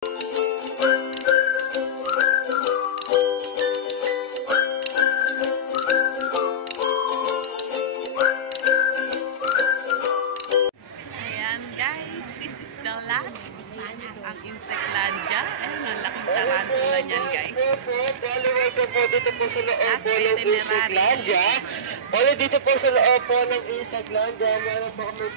Ayan guys, this is the last ang Insectlandia. Ayan, ang laking tarantula niyan guys. Welcome po dito po sa loob po ng Insectlandia. Wala dito po sa loob po ng Insectlandia. Meron po kami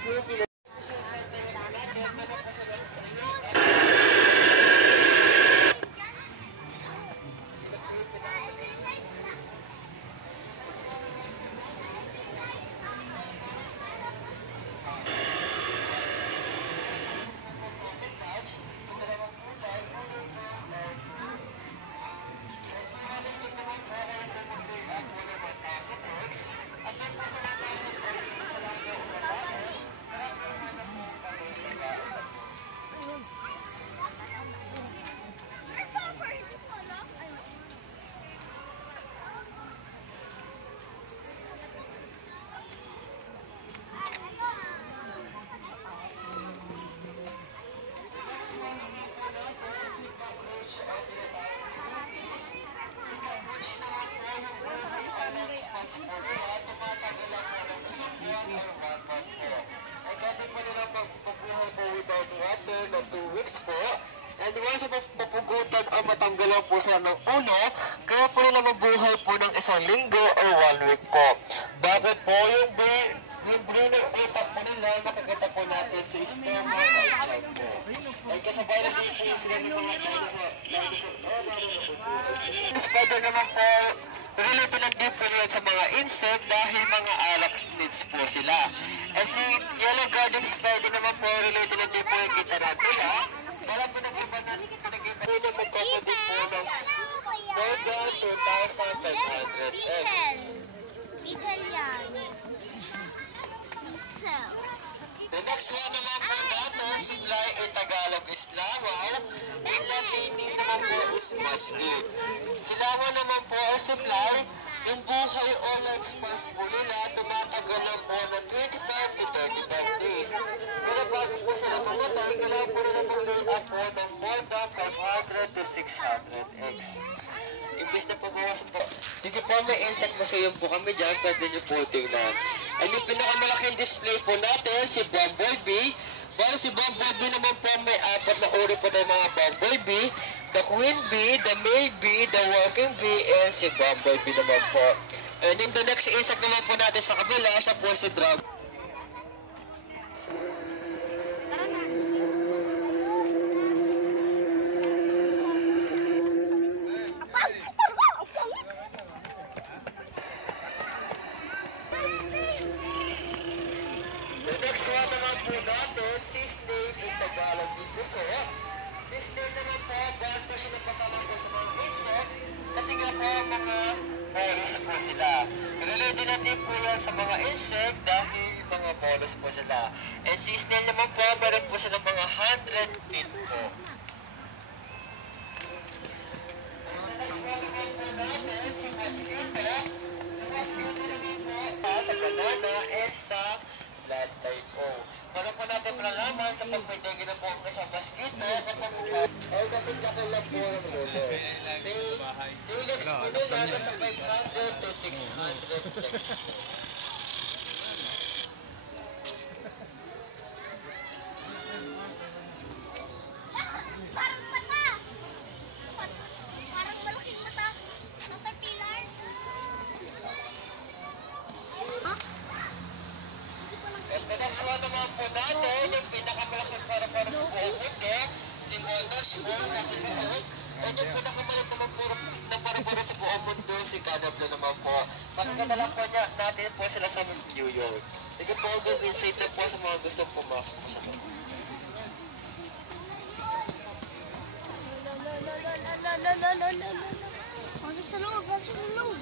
po without water na 2 weeks po. And once mapugutan o matanggalan po sila ng uno, kaya po nila mabuhay po ng 1 linggo o 1 week po. Bakit po yung brain ng utak po nila, nakakita po natin sa sperma o child po. Ay kasabay na din po sila ng mga spider naman po, related lang din po yan sa mga insect dahil mga arachnids po sila. And si yellow garden spider naman po, related lang din po yung tarantula. Alam po na po ba na pinag-iba po na magkakaroon din po ng more than 2,500 eggs. Italiano. The next one naman po natin, si Fly in Tagalog is Lawaw. In Latini naman po is Musket. Si Lawaw naman po or si Fly, yung buhay o lifespans po nila, tumatagal lang po na 25 to 35 days. Pero bago po sila mamatay, kailangan po nila mag-lay up po ng more than 500 to 600 eggs. Imbis na pamawasan po. Sige po, may insect museum po kami dyan, pwede nyo po tingnan. And yung pinakamalaking display po natin, si Bumblebee. Bale, si Bumblebee naman po, may 4 na uri po ng mga Bumblebee. The Queen Bee, the Male Bee, the Working Bee, and si Bumblebee naman po. And yung the next insect naman po natin sa kabila, siya po si Dragon. Next one naman po natin, si Snake in Tagalog is Suso. Si Snake naman po, bakit po siya nagpasama po sa mga insect? Kasi nga po, mga mollusk po sila. Related na din po yan sa mga insect dahil mga mollusk po sila. And si Snake naman po, meron po sila mga 100 feet po. Next one naman po natin, si Mosquito. Si Mosquito naman po, sa banana and sa lantay po. Para po natin malalaman kapag may dengue na po ang isang mosquito, ay kasi kakal lang po ang lolo. Yung legs po nila nasa 500 to 600 legs. Parang mata! Parang malaking mata. Caterpillar. And the next one naman po natin, yung pinakamalaking para sa buong mundo, si Monarch po nasa loob. And yung pinakamalit naman po na para sa buong mundo, si Canabla naman po. Pakikita lang po niya, natin po sila sa New York. Sige po, go inside na po sa mga gustong pumasok po sa loob. Pasok sa loob, pasok sa loob.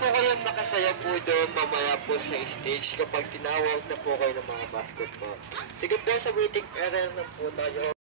Po kayong masaya po doon mamaya po sa stage kapag tinawag na po kayo ng mga mascot po. Sige po, sa waiting area na po tayo.